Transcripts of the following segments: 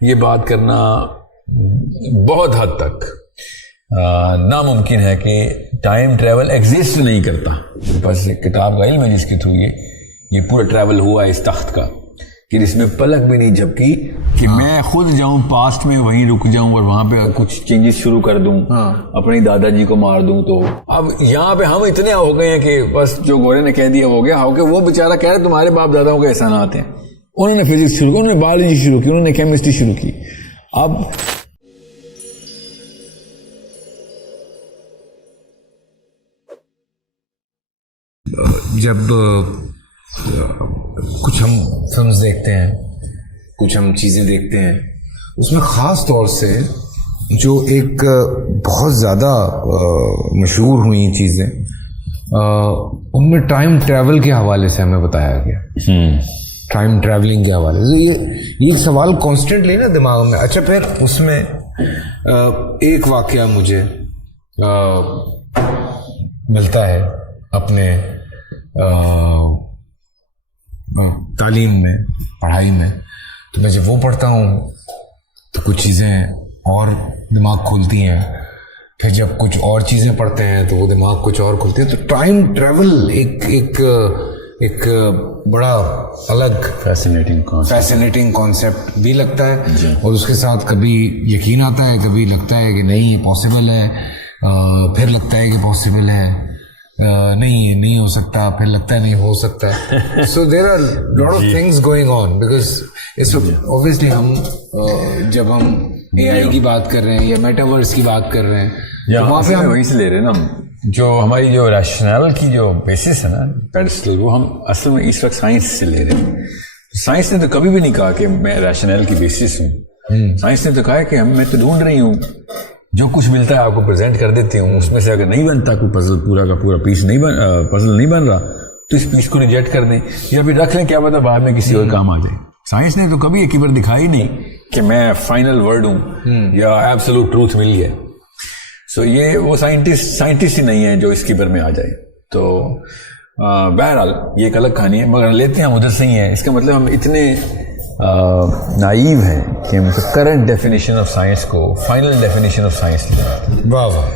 یہ بات کرنا بہت حد تک ناممکن ہے کہ ٹائم ٹریول ایگزسٹ نہیں کرتا. بس ایک کتاب کا علم ہے جس کے تھرو یہ پورا ٹریول ہوا ہے اس تخت کا، کہ جس میں پلک بھی نہیں جھپکی کہ میں خود جاؤں پاسٹ میں، وہیں رک جاؤں اور وہاں پہ کچھ چینجز شروع کر دوں، اپنی دادا جی کو مار دوں. تو اب یہاں پہ ہم اتنے ہو گئے ہیں کہ بس جو گورے نے کہہ دیا ہو گیا. ہو کہ وہ بیچارہ کہہ رہے تمہارے باپ داداؤں کے احسانات ہیں. انہوں نے فزکس شروع کی، انہوں نے بایولوجی شروع کی، انہوں نے کیمسٹری شروع کی. اب جب کچھ ہم فلمز دیکھتے ہیں، کچھ ہم چیزیں دیکھتے ہیں، اس میں خاص طور سے جو ایک بہت زیادہ مشہور ہوئی چیزیں، ان میں ٹائم ٹریول کے حوالے سے ہمیں بتایا گیا. ٹائم ٹریولنگ کے حوالے سے یہ ایک سوال کانسٹنٹلی نا دماغ میں. اچھا، پھر اس میں ایک واقعہ مجھے ملتا ہے اپنے تعلیم میں، پڑھائی میں، تو میں جب وہ پڑھتا ہوں تو کچھ چیزیں اور دماغ کھولتی ہیں. پھر جب کچھ اور چیزیں پڑھتے ہیں تو وہ دماغ کچھ اور کھولتی ہے. تو ٹائم ٹریول ایک بڑا الگ فیسنیٹنگ کانسیپٹ بھی لگتا ہے، اور اس کے ساتھ کبھی یقین آتا ہے، کبھی لگتا ہے کہ نہیں یہ پاسبل ہے، پھر لگتا ہے کہ پاسبل ہے، نہیں ہو سکتا، پھر لگتا ہے نہیں ہو سکتا. So there are lot of things going on, because obviously ہم جب ہم اے آئی کی بات کر رہے ہیں یا میٹاورس کی بات کر رہے ہیں، وہاں پہ ہم وہیں سے لے رہے ہیں نا. جو ہماری جو ریشنل کی جو بیسس ہے نا پیڈسٹل، وہ ہم اصل میں اس وقت سائنس سے لے رہے ہیں. سائنس نے تو کبھی بھی نہیں کہا کہ میں ریشنل کی بیسس ہوں. سائنس نے تو کہا کہ میں تو ڈھونڈ رہی ہوں، جو کچھ ملتا ہے آپ کو پریزنٹ کر دیتی ہوں. اس میں سے اگر نہیں بنتا کوئی پزل، پورا کا پورا پیس پزل نہیں بن رہا، تو اس پیس کو ریجیکٹ کر دیں یا پھر رکھ لیں، کیا پتا بعد میں کسی اور کام آ جائے. سائنس نے تو کبھی ایک ہی بار دکھائی نہیں کہ میں فائنل ورڈ ہوں یا ایبسولوٹ ٹروتھ مل گیا. سو یہ وہ سائنٹسٹ ہی نہیں ہے جو اس کی بر میں آ جائے. تو بہرحال یہ ایک الگ کہانی ہے، مگر لیتے ہیں ہم ادھر سے ہی ہیں. اس کا مطلب ہم اتنے نائیو ہیں کہ ہم کرنٹ ڈیفینیشن آف سائنس کو فائنل ڈیفینیشن آف سائنس لے جاتے ہیں. واہ واہ،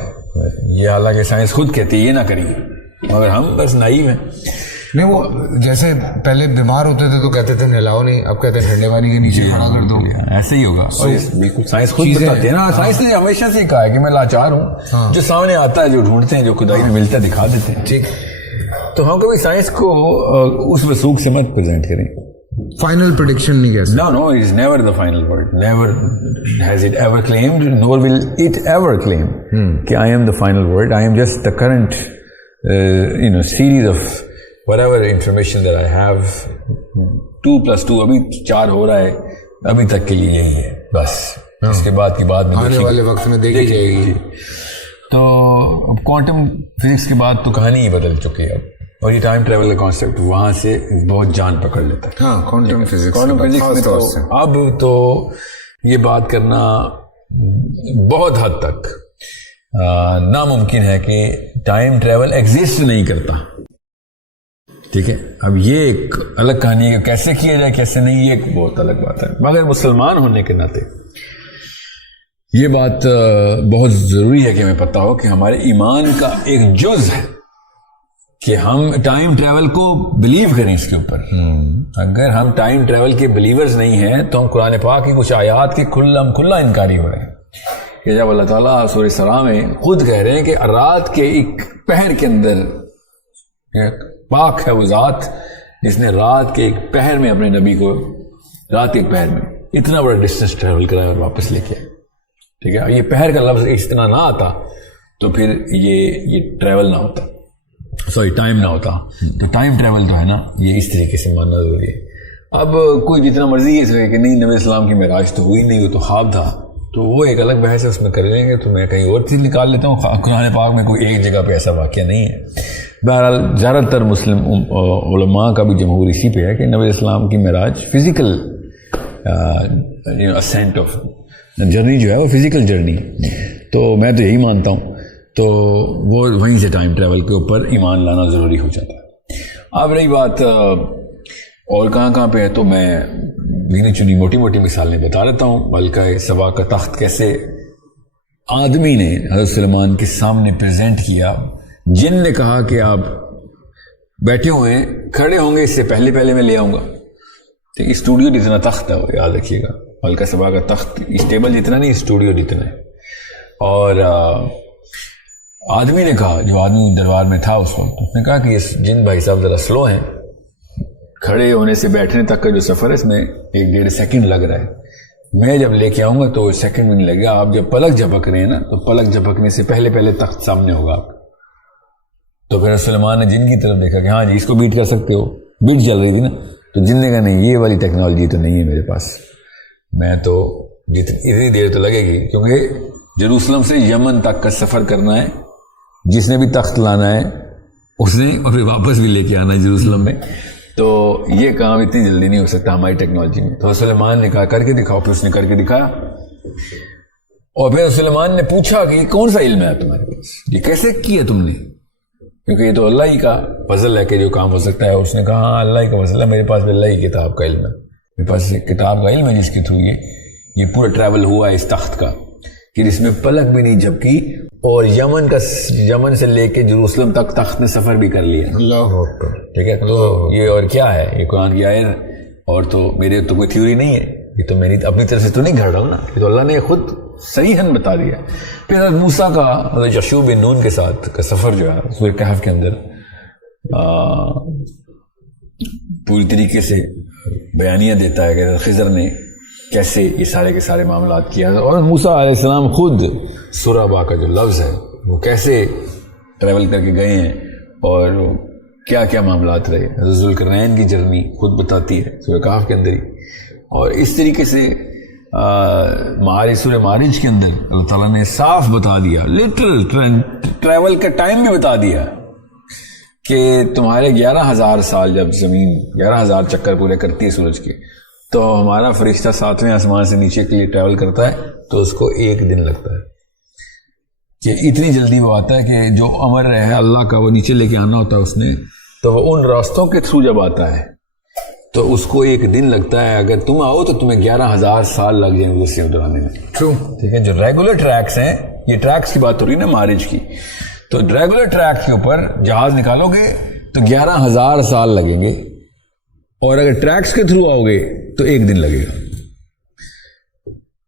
یہ حالانکہ سائنس خود کہتی ہے یہ نہ کریے، مگر ہم بس نائیو ہیں. نہیں، وہ جیسے پہلے بیمار ہوتے تھے تو کہتے تھے نہلاؤ نہیں، اب کہتے ہیں ٹھنڈے پانی کے نیچے کھڑا کر دو. ایسے ہی ہوگا. بالکل سائنس خود بتاتی ہے نا. سائنس نے ہمیشہ سے کہا ہے کہ میں لاچار ہوں، جو سامنے آتا ہے، جو ڈھونڈتے ہیں، جو خدائی میں ملتا ہے دکھا دیتے ہیں. ٹھیک، تو ہم کبھی سائنس کو اس وسوخ سے مت پریزنٹ کریں. فائنل پریڈکشن نہیں کہہ سکتے. No, it is never the final word. Never has it ever claimed, nor will it ever claim کہ I am the final word. I am just the current series of whatever information that I have. 2+2 ابھی 4 ہو رہا ہے، ابھی تک کے لیے یہی ہے بس. اس کے بعد کی بات میں آنے والے وقت میں دیکھی جائے گی. تو اب کوانٹم فزکس کے بعد تو کہانی ہی بدل چکی ہے. اور یہ ٹائم ٹریول کا کانسیپٹ وہاں سے بہت جان پکڑ لیتا ہے. ہاں، کوانٹم فزکس میں تو اب تو یہ بات کرنا بہت حد تک ناممکن ہے کہ ٹائم ٹریول ایگزسٹ نہیں کرتا. ٹھیک ہے، اب یہ ایک الگ کہانی ہے، کیسے کیا جائے کیسے نہیں، یہ ایک بہت الگ بات ہے. مگر مسلمان ہونے کے ناطے یہ بات بہت ضروری ہے کہ ہمیں پتہ ہو کہ ہمارے ایمان کا ایک جز ہے کہ ہم ٹائم ٹریول کو بلیو کریں. اس کے اوپر اگر ہم ٹائم ٹریول کے بلیورز نہیں ہیں تو ہم قرآن پاک کی کچھ آیات کے کھلا انکاری ہو رہے ہیں. کہ جب اللہ تعالیٰ سورہ اسراء میں خود کہہ رہے ہیں کہ رات کے ایک پہر کے اندر پاک ہے وہ ذات جس نے رات کے ایک پہر میں اپنے نبی کو رات کے پہر میں اتنا بڑا ڈسٹینس ٹریول کرایا اور واپس لے کے آئے. ٹھیک ہے، یہ پہر کا لفظ اس طرح نہ آتا تو پھر یہ ٹریول نہ ہوتا، ٹائم نہ ہوتا. تو ٹائم ٹریول تو ہے نا، یہ اس طریقے سے ماننا ضروری ہے. اب کوئی جتنا مرضی یہ سکے کہ نہیں نبی اسلام کی معراج تو ہوئی نہیں، وہ تو خواب تھا، تو وہ ایک الگ بحث ہے، اس میں کر لیں گے. تو میں کہیں اور چیز نکال لیتا ہوں. قرآن پاک میں کوئی ایک جگہ پہ ایسا واقعہ نہیں ہے. بہرحال زیادہ تر مسلم علماء کا بھی جمہور اسی پہ ہے کہ نبی اسلام کی معراج فزیکل اسینٹ آف جرنی جو ہے وہ فزیکل جرنی. تو میں تو یہی مانتا ہوں. تو وہ وہیں سے ٹائم ٹریول کے اوپر ایمان لانا ضروری ہو جاتا ہے. اب رہی بات اور کہاں پہ ہے تو میں گنی چنی موٹی موٹی مثالیں بتا دیتا ہوں. ملکہ سبا کا تخت کیسے آدمی نے حضرت سلیمان کے سامنے پریزنٹ کیا. جن نے کہا کہ آپ بیٹھے ہوئے ہیں, کھڑے ہوں گے, اس سے پہلے میں لے آؤں گا. تو اسٹوڈیو جتنا تخت ہے یاد رکھیے گا, ملکہ سبا کا تخت اس ٹیبل جتنا نہیں, اسٹوڈیو جتنا ہے. اور آدمی نے کہا, جو آدمی دربار میں تھا اس وقت, اس نے کہا کہ یہ جن بھائی صاحب ذرا سلو ہیں, کھڑے ہونے سے بیٹھنے تک کا جو سفر ہے اس میں 1-1.5 سیکنڈ لگ رہا ہے. میں جب لے کے آؤں گا تو سیکنڈ میں نہیں لگے گا. آپ جب پلک جھپک رہے ہیں نا, تو پلک جھپکنے سے پہلے تخت سامنے ہوگا آپ. تو پھر سلیمان نے جن کی طرف دیکھا کہ ہاں جی اس کو بیٹ کر سکتے ہو, بیٹ چل رہی تھی نا. تو جن نے کہا نہیں, یہ والی ٹیکنالوجی تو نہیں ہے میرے پاس, میں تو اتنی دیر تو لگے گی, کیونکہ جروسلم سے یمن تک کا سفر کرنا ہے. جس نے بھی تخت لانا ہے اس نے, اور پھر واپس بھی لے کے آنا ہے جروسلم میں. تو یہ کام اتنی جلدی نہیں ہو سکتا ہماری ٹیکنالوجی میں. تو سلیمان نے کہا کر کے دکھاؤ. پھر اس نے کر کے دکھایا. اور پھر سلیمان نے پوچھا کہ یہ کون سا علم ہے تمہارے پاس, یہ کیسے کیا تم نے, کیونکہ یہ تو اللہ ہی کا فضل ہے کہ جو کام ہو سکتا ہے. اس نے کہا ہاں اللہ ہی کا فضل ہے, میرے پاس بھی اللہ کی کتاب کا علم ہے, میرے پاس ایک کتاب کا علم ہے جس کے تھرو یہ پورا ٹریول ہوا ہے اس تخت کا, کہ جس میں پلک بھی نہیں جھپکی, اور یمن سے لے کے جروسلم تک تخت نے سفر بھی کر لیا. اللہ اکبر. ٹھیک ہے, تو یہ اور کیا ہے, یہ قرآن کی آیت, اور تو میرے تو کوئی تھیوری نہیں ہے, یہ تو میری اپنی طرف سے تو نہیں گھڑ رہا ہوں نا, یہ تو اللہ نے خود صحیحاً بتا دیا. پھر حضرت موسیٰ کا حضرت یشوع بن نون کے ساتھ کا سفر جو ہے سورہ کہف کے اندر پوری طریقے سے بیانیہ دیتا ہے کہ حضرت خضر نے کیسے یہ سارے کے سارے معاملات کیا, اور موسیٰ علیہ السلام خود سورہ کا جو لفظ ہے وہ کیسے ٹریول کر کے گئے ہیں اور کیا کیا معاملات رہے. حضرت ذوالقرنین کی جرنی خود بتاتی ہے سورہ کہف کے اندر ہی. اور اس طریقے سے سورہ معارج کے اندر اللہ تعالیٰ نے صاف بتا دیا, لٹرل ٹریول کا ٹائم بھی بتا دیا, کہ تمہارے 11,000 سال جب زمین 11,000 چکر پورے کرتی ہے سورج کے, تو ہمارا فرشتہ 7ویں آسمان سے نیچے کے لیے ٹریول کرتا ہے تو اس کو 1 دن لگتا ہے. کہ اتنی جلدی وہ آتا ہے کہ جو امر ہے اللہ کا وہ نیچے لے کے آنا ہوتا ہے اس نے, تو وہ ان راستوں کے تھرو جب آتا ہے تو اس کو 1 دن لگتا ہے. اگر تم آؤ تو تمہیں 11,000 سال لگ جائیں گے اس سے ادھر آنے میں. ٹرو. ٹھیک ہے, جو ریگولر ٹریکس ہیں, یہ ٹریکس کی بات ہو رہی ہے نا معارج کی, تو ریگولر ٹریک کے اوپر جہاز نکالو گے تو 11,000 سال لگیں گے, اور اگر ٹریکس کے تھرو آؤ گے تو 1 دن لگے گا.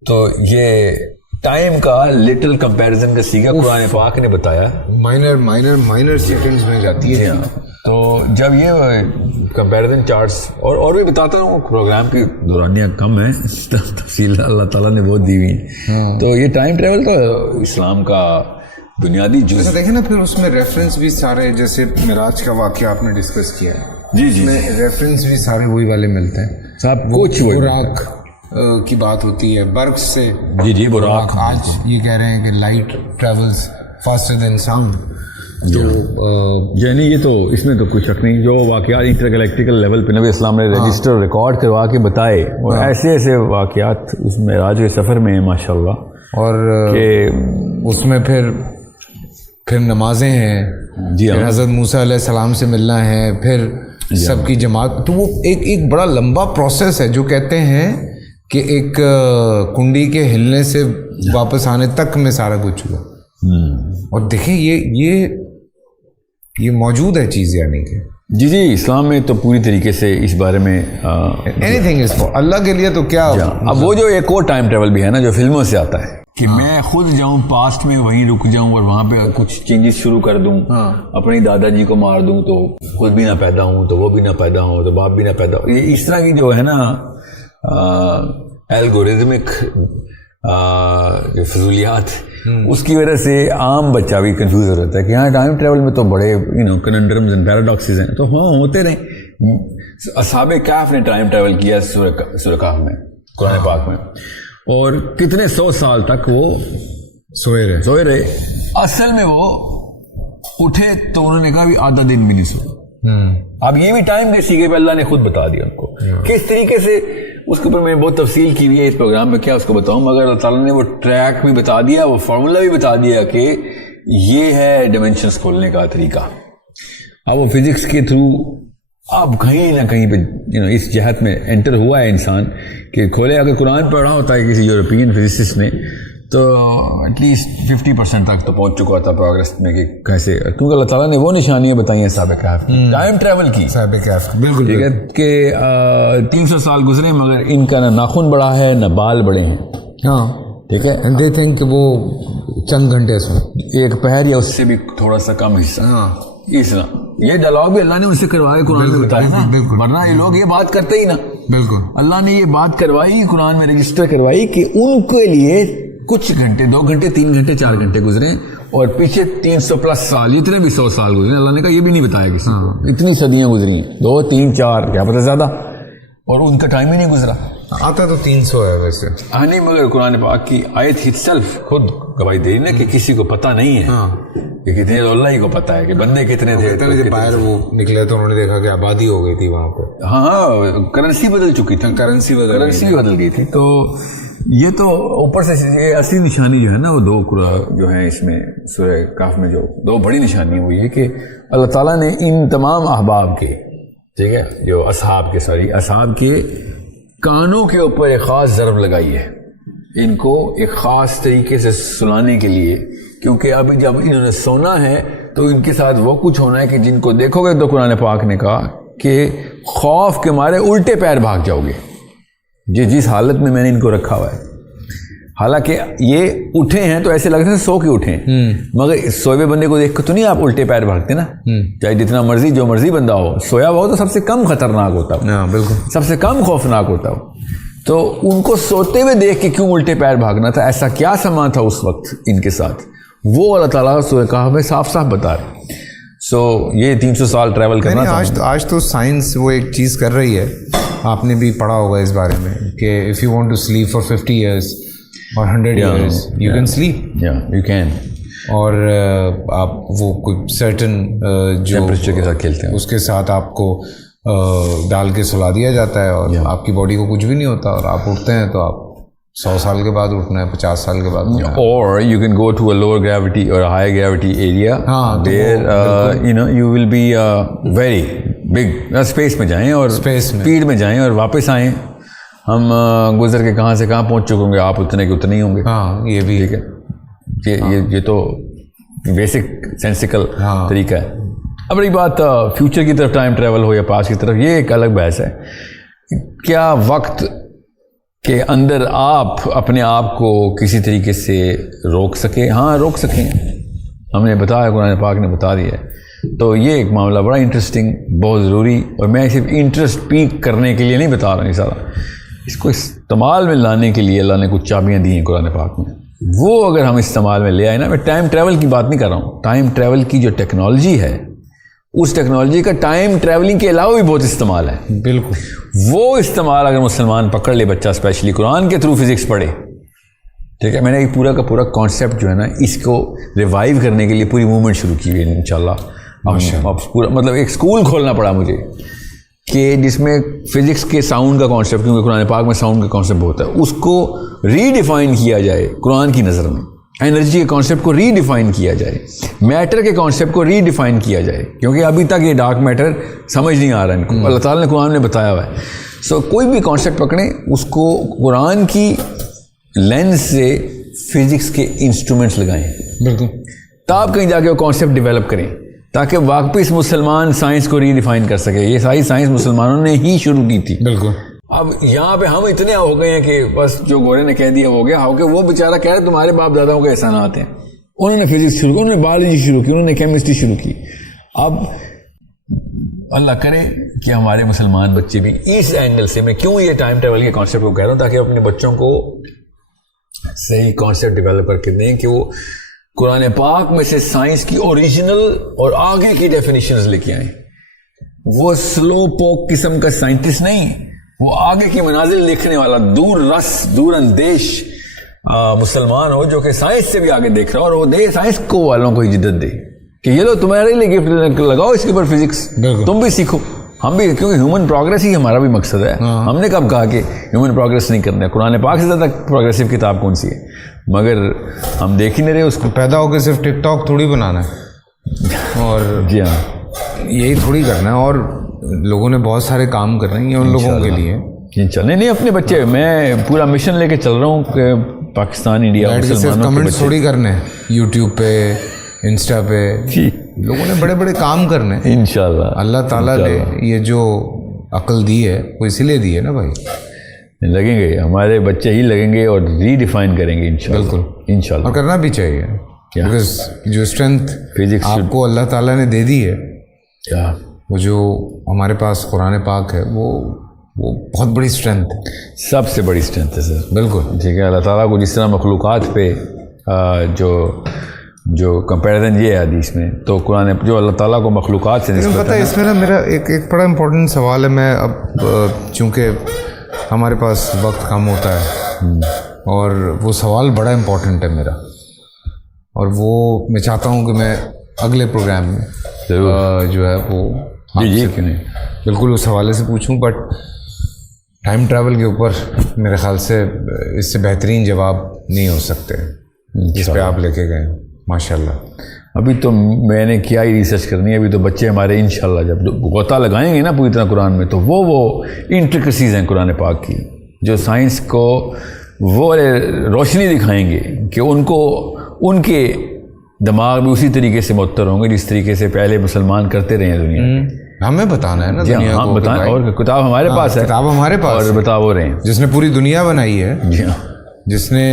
تو یہ ٹائم کا لٹل کمپیریزن کا سیگا قرآن پاک نے بتایا. مائنر سیکنڈز میں جاتی ہے. تو جب یہ کمپیریزن چارٹس اور بھی بتاتا ہوں, پروگرام کی دورانیہ کم ہے, تفصیل اللہ تعالیٰ نے بہت دی ہوئی. تو یہ ٹائم ٹریول تو اسلام کا بنیادی جز. دیکھیں نا, پھر اس میں ریفرنس بھی سارے, جیسے معراج کا واقعہ آپ نے ڈسکس کیا ہے, جی میں ریفرنس بھی سارے وہی والے ملتے ہیں صاحب. کچھ براق کی بات ہوتی ہے, برق سے. جی براق. آج یہ کہہ رہے ہیں کہ light travels faster than sound. تو یعنی یہ تو اس میں تو کوئی شک نہیں, جو واقعات انٹر گلیکٹیکل لیول پہ نبی اسلام نے رجسٹر ریکارڈ کروا کے بتائے, اور ایسے ایسے واقعات اس معراج کے سفر میں ہیں ماشاء اللہ. اور کہ اس میں پھر نمازیں ہیں, پھر حضرت موسیٰ علیہ السلام سے ملنا ہے, پھر سب کی جماعت. تو وہ ایک بڑا لمبا پروسیس ہے, جو کہتے ہیں کہ ایک کنڈی کے ہلنے سے واپس آنے تک میں سارا کچھ ہوا. اور دیکھیں یہ موجود ہے چیز, یعنی کہ جی اسلام میں تو پوری طریقے سے اس بارے میں اینی تھنگ از فار اللہ کے لیے. تو کیا اب وہ جو ایک اور ٹائم ٹریول بھی ہے نا, جو فلموں سے آتا ہے, کہ میں خود جاؤں پاسٹ میں, وہیں رک جاؤں اور وہاں پہ کچھ چینجز شروع کر دوں, اپنی دادا جی کو مار دوں تو خود بھی نہ پیدا ہوں, تو وہ بھی نہ پیدا ہوں, تو باپ بھی نہ پیدا ہوں. یہ اس طرح کی جو ہے نا الگوریدمک فضولیات, اس کی وجہ سے عام بچہ بھی کنفیوز ہو رہتا ہے کہ ہاں ٹائم ٹریول میں تو بڑے کننڈرمز اینڈ پیراڈاکسز ہیں. تو ہاں ہوتے رہے. اصحاب کہف نے ٹائم ٹریول کیا سورہ کہف میں, قرآن پاک میں, اور کتنے 100 سال تک وہ سوئے رہے. اصل میں وہ اٹھے تو انہوں نے کہا بھی آدھا دن بھی نہیں سوئے. اب یہ بھی ٹائم کے سیگے پہ اللہ نے خود بتا دیا ان کو کس طریقے سے. اس کے اوپر میں بہت تفصیل کی ہوئی ہے اس پروگرام میں, کیا اس کو بتاؤں, مگر اللہ تعالیٰ نے وہ ٹریک بھی بتا دیا, وہ فارمولا بھی بتا دیا کہ یہ ہے ڈائمینشنز کھولنے کا طریقہ. اب وہ فزکس کے تھرو اب کہیں نہ کہیں پہ اس جہت میں انٹر ہوا ہے انسان کہ کھولے. اگر قرآن پڑھا ہوتا ہے کسی یورپین فزسسٹ نے تو ایٹ لیسٹ 50% تک تو پہنچ چکا تھا پروگرس میں کہ کیسے, کیونکہ اللہ تعالیٰ نے وہ نشانیاں بتائی ہیں صاحب کہف کی, ٹائم ٹریول کی. صاحب کہف بالکل ٹھیک ہے کہ 300 سال گزرے مگر ان کا نہ ناخن بڑا ہے نہ بال بڑے ہیں. ہاں ٹھیک ہے, دے تھنک کہ وہ چند گھنٹے سے ایک پہر یا اس سے بھی تھوڑا سا کم حصہ. ہاں یہ ڈائلاگ بھی اللہ نے ان سے کروایا قرآن میں بتایا نا, ورنہ یہ لوگ یہ بات کرتے ہی نا. بالکل اللہ نے یہ بات کروائی قرآن میں رجسٹر کروائی کہ ان کے لیے کچھ گھنٹے 2 گھنٹے 3 گھنٹے 4 گھنٹے گزرے اور پیچھے 300+ سال اتنے بھی 100 سال گزرے. اللہ نے کہا یہ بھی نہیں بتایا کسی کو. اتنی صدیاں گزری ہیں 2 3 4 کیا پتہ زیادہ, اور ان کا ٹائم ہی نہیں گزرا. آتا تو 300 ہے ویسے. ہاں نہیں, مگر قرآن پاک کی آیت ہٹ سیلف خود گواہی دے نا کہ کسی کو پتہ نہیں ہے. کہ کتنے, اللہ ہی کو پتہ ہے کہ بندے کتنے تھے. جب باہر وہ نکلے تو انہوں نے دیکھا کہ آبادی ہو گئی تھی وہاں پہ. ہاں کرنسی بدل چکی تھی, کرنسی بدل گئی تھی. تو یہ تو اوپر سے یہ اصلی نشانی جو ہے نا وہ 2 جو ہیں اس میں سورہ کہف میں جو 2 بڑی نشانی وہ یہ کہ اللہ تعالیٰ نے ان تمام احباب کے, ٹھیک ہے, جو اصحاب کے کانوں کے اوپر ایک خاص ضرب لگائی ہے, ان کو ایک خاص طریقے سے سلانے کے لیے. کیونکہ ابھی جب انہوں نے سونا ہے تو ان کے ساتھ وہ کچھ ہونا ہے کہ جن کو دیکھو گے تو قرآن پاک نے کہا کہ خوف کے مارے الٹے پیر بھاگ جاؤ گے. جس حالت میں نے ان کو رکھا ہوا ہے, حالانکہ یہ اٹھے ہیں تو ایسے لگ رہے ہیں سو کے اٹھے ہیں, مگر سوئے ہوئے بندے کو دیکھ کر تو نہیں آپ الٹے پیر بھاگتے نا. چاہے جتنا مرضی جو مرضی بندہ ہو, سویا ہوا ہو تو سب سے کم خطرناک ہوتا ہو, بالکل سب سے کم خوفناک ہوتا ہو. تو ان کو سوتے ہوئے دیکھ کے کیوں الٹے پیر بھاگنا تھا, ایسا کیا سما تھا اس وقت ان کے ساتھ, وہ اللہ تعالیٰ سورہ کہف میں صاف صاف بتا رہے. سو یہ 300 سال ٹریول کرنا تھا. آج تو سائنس وہ ایک چیز کر رہی ہے, آپ نے بھی پڑھا ہوگا اس بارے میں کہ if you want to sleep for 50 years or 100 years you can sleep. You can. اور آپ وہ کوئی سرٹن جو ٹیمپریچر کے ساتھ کھیلتے ہیں اس کے ساتھ آپ کو ڈال کے سلا دیا جاتا ہے اور آپ کی باڈی کو کچھ بھی نہیں ہوتا, اور آپ اٹھتے ہیں تو آپ 100 سال کے بعد اٹھنا ہے, 50 سال کے بعد. Or you can go to a lower gravity or a higher gravity area where you will be very big. Space میں جائیں اور اسپیڈ میں جائیں اور واپس آئیں. ہم گزر کے کہاں سے کہاں پہنچ چکے ہوں گے, آپ اتنے کے اتنے ہی ہوں گے. ہاں یہ بھی ٹھیک ہے, یہ تو بیسک سینسیکل طریقہ ہے. اب رہی بات فیوچر کی طرف ٹائم ٹریول ہو یا پاس کی طرف, یہ ایک الگ بحث ہے. کیا وقت کے اندر آپ اپنے آپ کو کسی طریقے سے روک سکیں؟ ہاں روک سکیں, ہم نے بتایا, قرآن پاک نے بتا دیا ہے. تو یہ ایک معاملہ بڑا انٹرسٹنگ, بہت ضروری, اور میں صرف انٹرسٹ پیک کرنے کے لیے نہیں بتا رہا ہوں, یہ سارا اس کو استعمال میں لانے کے لیے اللہ نے کچھ چابیاں دی ہیں قرآن پاک میں. وہ اگر ہم استعمال میں لے آئے نا, میں ٹائم ٹریول کی بات نہیں کر رہا ہوں, ٹائم ٹریول کی جو ٹیکنالوجی ہے اس ٹیکنالوجی کا ٹائم ٹریولنگ کے علاوہ بھی بہت استعمال ہے. بالکل, وہ استعمال اگر مسلمان پکڑ لے, بچہ اسپیشلی قرآن کے تھرو فزکس پڑھے, ٹھیک ہے. میں نے ایک پورا کا پورا کانسیپٹ جو ہے نا اس کو ریوائیو کرنے کے لیے پوری موومنٹ شروع کی ہے انشاءاللہ. پورا مطلب ایک اسکول کھولنا پڑا مجھے کہ جس میں فزکس کے ساؤنڈ کا کانسیپٹ, کیونکہ قرآن پاک میں ساؤنڈ کا کانسیپٹ ہوتا ہے, اس کو ری ڈیفائن کیا جائے قرآن کی نظر میں. انرجی کے کانسیپٹ کو ری ڈیفائن کیا جائے, میٹر کے کانسیپٹ کو ری ڈیفائن کیا جائے, کیونکہ ابھی تک یہ ڈارک میٹر سمجھ نہیں آ رہا ان کو. اللہ تعالیٰ نے قرآن میں بتایا ہوا ہے. سو کوئی بھی کانسیپٹ پکڑیں, اس کو قرآن کی لینس سے فزکس کے انسٹرومنٹس لگائیں. بالکل, تب کہیں جا کے وہ کانسیپٹ ڈیولپ کریں تاکہ واپس مسلمان سائنس کو ری ڈیفائن کر سکے. یہ ساری سائنس مسلمانوں نے ہی شروع کی تھی. بالکل. اب یہاں پہ ہم اتنے ہو گئے ہیں کہ بس جو گورے نے کہہ دیا ہو گیا, ہو کہ وہ بیچارہ کہہ رہے تمہارے باپ داداؤں کے احسانات ہیں. انہوں نے فزکس شروع کی, انہوں نے بایولوجی شروع کی, انہوں نے کیمسٹری شروع کی. اب اللہ کرے کہ ہمارے مسلمان بچے بھی اس اینگل سے, میں کیوں یہ ٹائم ٹریول کے کانسیپٹ کو کہہ رہا ہوں, تاکہ اپنے بچوں کو صحیح کانسیپٹ ڈیولپ کر کے دیں کہ وہ قرآن پاک میں سے سائنس کی اوریجنل اور آگے کی ڈیفینیشنز لے کے آئیں. وہ سلو پوک قسم کا سائنٹسٹ نہیں, وہ آگے کی منازل لکھنے والا دور رس دور اندیش مسلمان ہو جو کہ سائنس سے بھی آگے دیکھ رہا ہو, اور وہ دے سائنس کو والوں کو جدت دے کہ یہ لو تمہارے لیے گفٹ لگاؤ اس کے اوپر فزکس, تم بھی سیکھو, ہم بھی, کیونکہ ہیومن پروگرس ہی ہمارا بھی مقصد ہے. ہم نے کب کہا کہ ہیومن پروگرس نہیں کرنا ہے؟ قرآن پاک سے زیادہ پروگریسو کتاب کون سی ہے؟ مگر ہم دیکھ ہی نہیں رہے اس کو. پیدا ہو کے صرف ٹک ٹاک تھوڑی بنانا ہے, اور جی ہاں یہی تھوڑی کرنا ہے. اور لوگوں نے بہت سارے کام کر رہے ہیں, یہ ان لوگوں کے لیے. انشاءاللہ. نہیں اپنے بچے, میں پورا مشن لے کے چل رہا ہوں کہ پاکستان, انڈیا, مسلمانوں کے کمنٹس تھوڑی کرنے ہیں یوٹیوب پہ, انسٹا پہ. لوگوں نے بڑے بڑے کام کرنے ہیں. انشاءاللہ اللہ تعالیٰ نے یہ جو عقل دی ہے وہ اسی لیے دی ہے نا بھائی. لگیں گے ہمارے بچے ہی لگیں گے اور ری ڈیفائن کریں گے انشاءاللہ. بالکل انشاءاللہ. اور کرنا بھی چاہیے, بیکاز جو اسٹرینتھ فزکس آپ کو اللہ تعالیٰ نے دے دی ہے, وہ جو ہمارے پاس قرآن پاک ہے, وہ بہت بڑی اسٹرینتھ ہے, سب سے بڑی اسٹرینتھ ہے سر. بالکل ٹھیک ہے. اللہ تعالیٰ کو جس طرح مخلوقات پہ جو کمپیریزن یہ ہے حدیث میں, تو قرآن جو اللہ تعالیٰ کو مخلوقات سے نسبت پتہ ہے. اس میں نا میرا ایک بڑا امپورٹنٹ سوال ہے. میں اب چونکہ ہمارے پاس وقت کم ہوتا ہے, اور وہ سوال بڑا امپورٹنٹ ہے میرا, اور وہ میں چاہتا ہوں کہ میں اگلے پروگرام میں جو ہے وہ جی کیوں نہیں, بالکل اس حوالے سے پوچھوں. بٹ ٹائم ٹریول کے اوپر میرے خیال سے اس سے بہترین جواب نہیں ہو سکتے جس پہ آپ لے کے گئے. ماشاء اللہ. ابھی تو میں نے کیا ہی ریسرچ کرنی ہے. ابھی تو بچے ہمارے انشاءاللہ جب غوطہ لگائیں گے نا پوری طرح قرآن میں, تو وہ انٹریکسیز ہیں قرآن پاک کی, جو سائنس کو وہ روشنی دکھائیں گے کہ ان کو ان کے دماغ بھی اسی طریقے سے معطر ہوں گے جس طریقے سے پہلے مسلمان کرتے رہے ہیں دنیا میں. ہمیں بتانا ہے نا دنیا کو. بتائیں. اور کتاب ہمارے پاس ہے, کتاب ہمارے پاس, اور بتا وہ رہے ہیں جس نے پوری دنیا بنائی ہے. جی ہاں. جس نے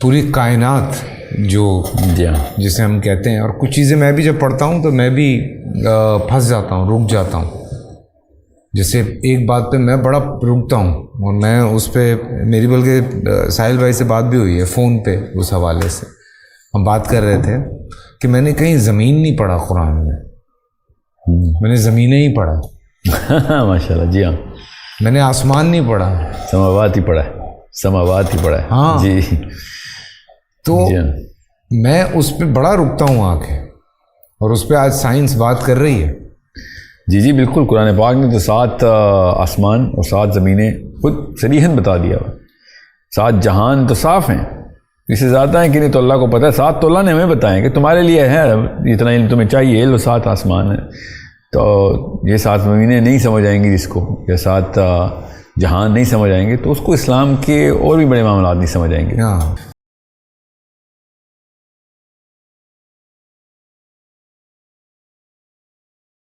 پوری کائنات جو جسے ہم کہتے ہیں. اور کچھ چیزیں میں بھی جب پڑھتا ہوں تو میں بھی پھنس جاتا ہوں, رک جاتا ہوں. جیسے ایک بات پہ میں بڑا رکتا ہوں, اور میں اس پہ میری بلکہ ساحل بھائی سے بات بھی ہوئی ہے فون پہ. اس حوالے سے ہم بات کر رہے تھے کہ میں نے کہیں زمین نہیں پڑھا قرآن میں نے زمینیں ہی پڑھا. ماشاء اللہ. جی ہاں. میں نے آسمان نہیں پڑھا, سماوات ہی پڑھا ہے. سماوات ہی پڑھا ہے. ہاں جی. تو میں اس پہ بڑا رکتا ہوں آ کے, اور اس پہ آج سائنس بات کر رہی ہے. جی بالکل. قرآن پاک نے تو 7 آسمان اور 7 زمینیں خود صریحاً بتا دیا. 7 جہان تو صاف ہیں, اس سے زیادہ ہیں کہ نہیں تو اللہ کو پتہ ہے. 7 تو اللہ نے ہمیں بتائیں کہ تمہارے لیے ہے اتنا علم تمہیں چاہیے, لو 7 آسمان ہیں. تو یہ 7 زمینیں نہیں سمجھ آئیں گی جس کو, یا 7 جہان نہیں سمجھ آئیں گے, تو اس کو اسلام کے اور بھی بڑے معاملات نہیں سمجھ آئیں گے.